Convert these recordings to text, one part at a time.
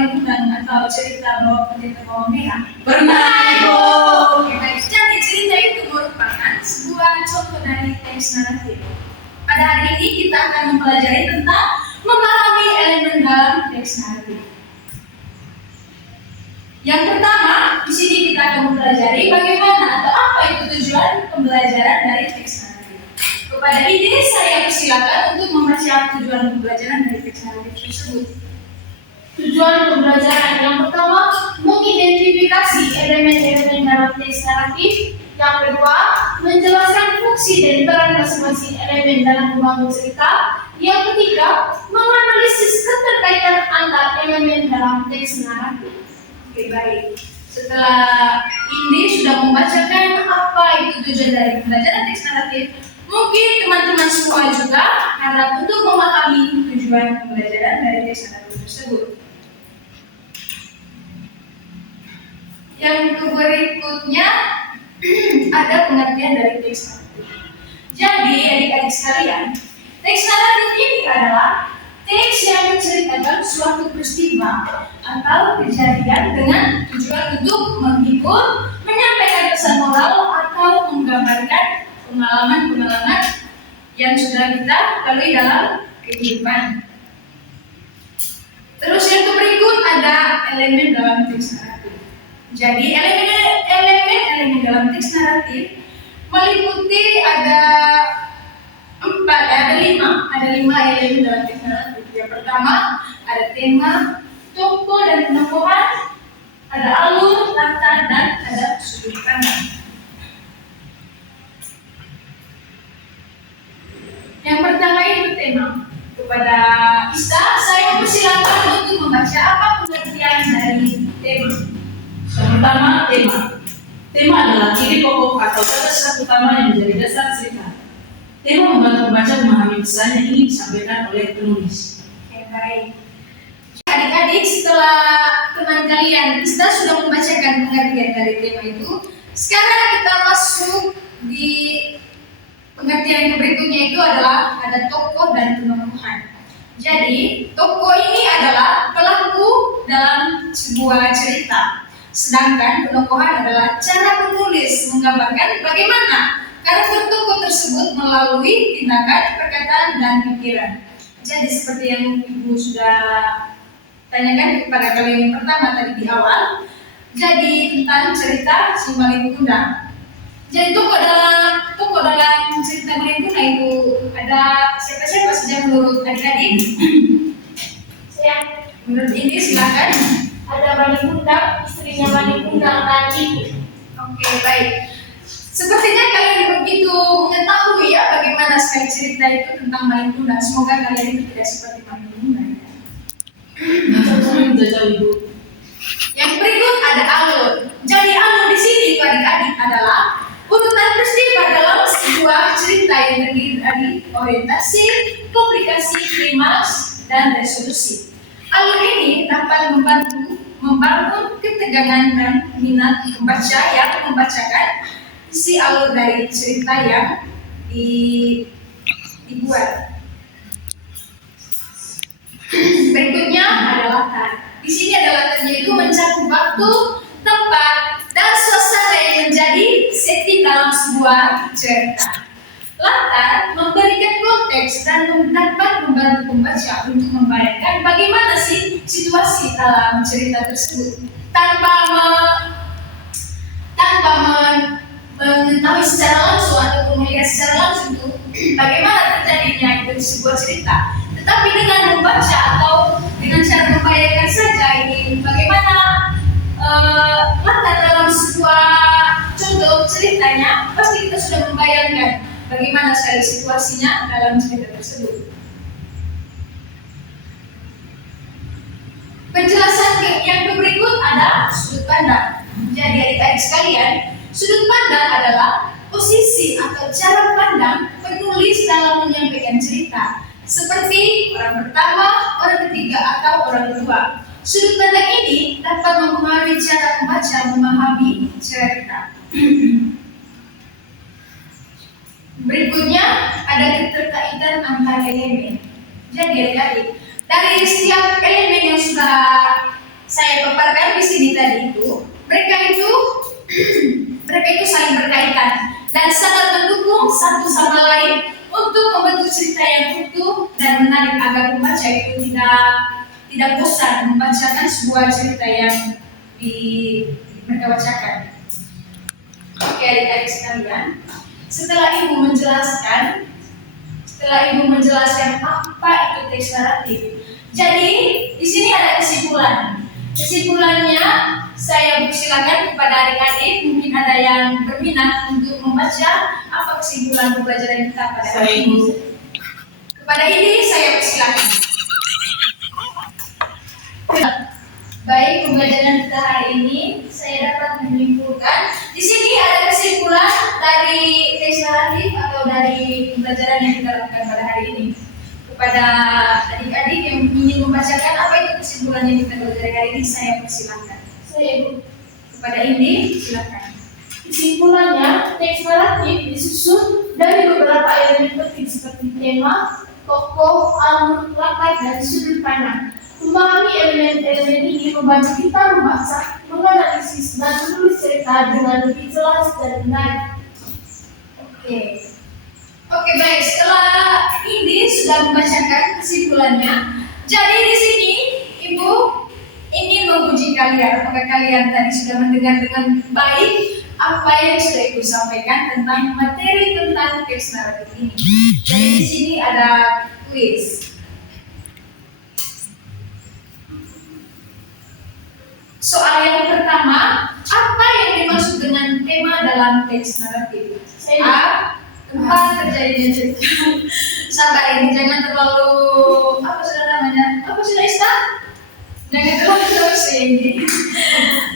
Malin Kundang atau cerita bahwa pendeta bawang merah? Pernah, Ibu. Oke, baik. Jadi cerita itu merupakan sebuah contoh dari teks naratif. Pada hari ini kita akan mempelajari tentang memahami elemen dalam teks naratif. Yang pertama, di sini kita akan mempelajari bagaimana atau apa itu tujuan pembelajaran dari teks naratif. Kepada ini saya persilakan untuk membaca tujuan pembelajaran dari teks naratif tersebut. Tujuan pembelajaran yang pertama, mengidentifikasi elemen-elemen dalam teks naratif. Yang kedua, menjelaskan fungsi dan peran masing-masing elemen dalam membangun cerita. Yang ketiga, menganalisis keterkaitan antar elemen dalam teks naratif. Oke, baik. Setelah Indi sudah membacakan apa itu tujuan dari pembelajaran teks naratif, mungkin teman-teman semua juga harap untuk memahami tujuan pembelajaran dari teks naratif tersebut. Yang berikutnya ada pengertian dari teks naratif. Jadi, adik-adik sekalian, teks naratif ini adalah teks yang menceritakan suatu peristiwa atau kejadian dengan tujuan untuk menghibur, menyampaikan pesan moral, atau menggambarkan pengalaman-pengalaman yang sudah kita lalui dalam kehidupan. Terus yang berikut ada elemen dalam teks naratif. Jadi elemen dalam teks naratif meliputi ada lima elemen dalam teks naratif. Yang pertama ada tema, tokoh dan penokohan, ada alur, latar, dan ada sudut pandang. Yang pertama itu tema. Kepada Ista, saya persilakan untuk membaca apa pengertian dari tema. Yang pertama, tema. Tema adalah ciri pokok atau kata utama yang menjadi dasar cerita. Tema membantu pembaca memahami pesan yang ingin disampaikan oleh penulis. Oke, baik. Adik-adik, setelah teman kalian Ista sudah membacakan pengertian dari tema itu, sekarang kita masuk di pengertian yang berikutnya itu adalah ada tokoh dan penokohan. Jadi, tokoh ini adalah pelaku dalam sebuah cerita. Sedangkan penokohan adalah cara penulis menggambarkan bagaimana karakter tokoh tersebut melalui tindakan, perkataan, dan pikiran. Jadi seperti yang Ibu sudah tanyakan kepada kalian yang pertama tadi di awal, jadi tentang cerita si Malin Kundang. Jadi tokoh dalam cerita Malin Kundang itu ada siapa-siapa saja menurut adik-adik? Saya Menurut ini silakan. ada Malin Kundang, istrinya Malin Kundang, dan ibu. Oke, baik. Sepertinya kalian begitu mengetahui ya bagaimana sekali cerita itu tentang Malin Kundang. Semoga kalian itu tidak seperti Malin Kundang. Ibu. Yang berikut ada alur. Jadi alur di sini itu adik-adik adalah urutan peristiwa dalam sebuah cerita yang terdiri dari orientasi, komplikasi, klimaks, dan resolusi. Alur ini dapat membantu membangun ketegangan dan minat pembaca yang membacakan isi alur dari cerita yang dibuat. Berikutnya adalah latar. Di sini adalah latarnya itu mencakup waktu, tempat, dan suasana yang menjadi setting dalam sebuah cerita. Latar memberikan konteks dan dapat membantu pembaca untuk membayangkan bagaimana sih situasi dalam cerita tersebut tanpa mengetahui secara langsung atau melihat secara langsung itu bagaimana terjadinya itu sebuah cerita. Tetapi dengan membaca atau dengan cara membayangkan saja ini bagaimana latar dalam sebuah contoh ceritanya, pasti kita sudah membayangkan bagaimana sekali situasinya dalam cerita tersebut. Penjelasan yang berikut ada sudut pandang. Jadi adik-adik sekalian, sudut pandang adalah posisi atau cara pandang penulis dalam menyampaikan cerita, seperti orang pertama, orang ketiga, atau orang kedua. Sudut pandang ini dapat mempengaruhi cara pembaca memahami cerita. Berikutnya ada keterkaitan antar elemen. Jadi adik-adik, dari setiap elemen yang sudah tadi itu, mereka itu saling berkaitan dan sangat mendukung satu sama lain untuk membentuk cerita yang utuh dan menarik agar pembaca itu tidak bosan membacakan sebuah cerita yang mereka bacakan. Oke, adik-adik sekalian, setelah ibu menjelaskan apa itu teks naratif, jadi di sini ada kesimpulan. Kesimpulannya saya persilakan kepada adik-adik, mungkin ada yang berminat untuk membaca apa kesimpulan pembelajaran kita pada hari ini. Kepada ini saya persilakan. Baik, pembelajaran kita hari ini saya dapat menyimpulkan di sini ada kesimpulan dari teks naratif atau dari pembelajaran yang kita lakukan pada hari ini. Kepada adik-adik yang ingin membacakan apa itu kesimpulan yang kita pelajari hari ini, saya persilakan. Saya Ibu. Kepada Indi, silakan. Kesimpulannya, teks naratif disusun dari beberapa elemen penting seperti tema, tokoh, alur, latar, dan sudut pandang. Memahami elemen-elemen ini membantu kita membaca, menganalisis, dan menulis cerita dengan lebih jelas dan menarik. Oke, baik. Setelah ini sudah membacakan kesimpulannya, jadi di sini Ibu ingin menguji kalian. Apakah kalian tadi sudah mendengar dengan baik apa yang sudah Ibu sampaikan tentang materi tentang teks naratif ini? Jadi di sini ada kuis. Soal yang pertama, apa yang dimaksud dengan tema dalam teks naratif? A. Tempat terjadinya cerita. Sabar ini, jangan terlalu apa sudah namanya? Apa sudah Ista? Jangan terlalu terus ini.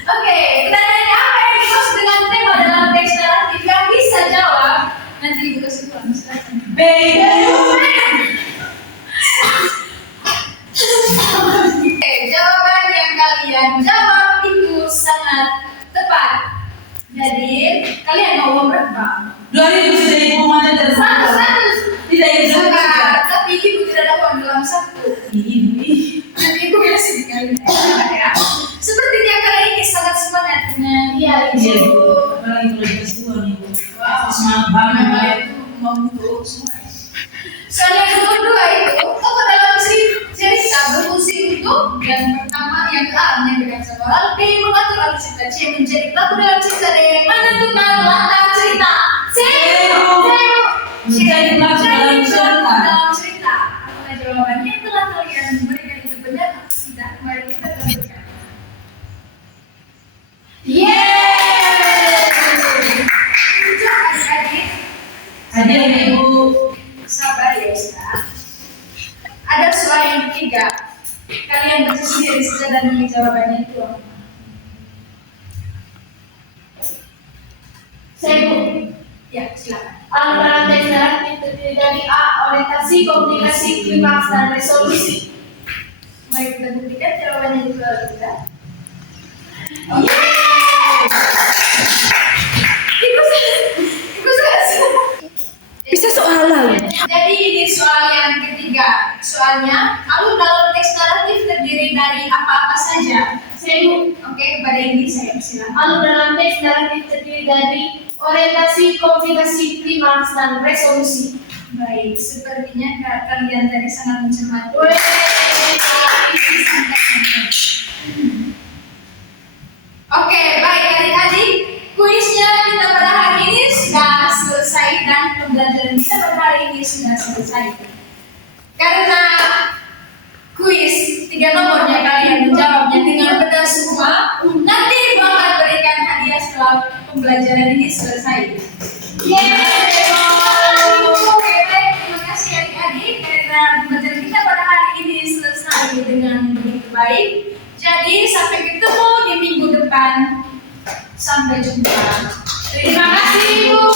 Oke, pertanyaannya apa yang dimaksud dengan tema dalam teks naratif? Yang bisa jawab nanti Ibu kasih tahu. B. Oke, jawaban yang kalian jawab itu sangat tepat. Jadi kalian mau berapa? 2000 sudah Ibu mana dan Satu. tidak Ibu. Tapi Ibu tidak ada uang dalam satu. Nanti Ibu kasih kali ya. Sepertinya kali ini sangat semangat dengan Iya, apalagi kalau dikasih uang Ibu. Wow, Semangat banget. itu mau untuk semua. Soal yang kedua itu, tokoh dalam cerita berfungsi untuk yang pertama yang A menyampaikan satu hal, B mengatur alur cerita, C menjadi pelaku dalam cerita, D menentukan latar cerita. Menjadi pelaku dalam cerita. Apakah jawabannya telah kalian berikan itu benar atau tidak? Mari kita lanjutkan. Adik-adik. Hadir Ibu. Sabar ya Ustaz. Ada soal yang ketiga. Kalian baca sendiri saja dan pilih jawabannya itu. Saya Ibu. Ya, silakan. Alur dalam teks naratif terdiri dari A. Orientasi, komunikasi, klimaks, dan resolusi. Mari kita buktikan jawabannya juga kita. Bisa soal lain. Jadi ini soal yang ketiga. Soalnya, alur dalam teks naratif terdiri dari apa-apa saja. Saya Ibu. Oke, kepada ini saya persilakan. Alur dalam teks naratif terdiri dari orientasi, komunikasi, klimaks, dan resolusi. Baik, sepertinya kalian tadi sangat mencermati. Oke, baik adik-adik, kuisnya kita pada hari ini sudah selesai dan pembelajaran kita pada hari ini sudah selesai. Karena kuis 3 nomornya kalian menjawabnya dengan benar semua, nanti Ibu akan berikan hadiah setelah pembelajaran ini selesai. Oke, baik, terima kasih adik-adik karena pembelajaran kita pada hari ini selesai dengan begitu baik. Jadi sampai ketemu di minggu depan. Sampai jumpa. Terima kasih Ibu.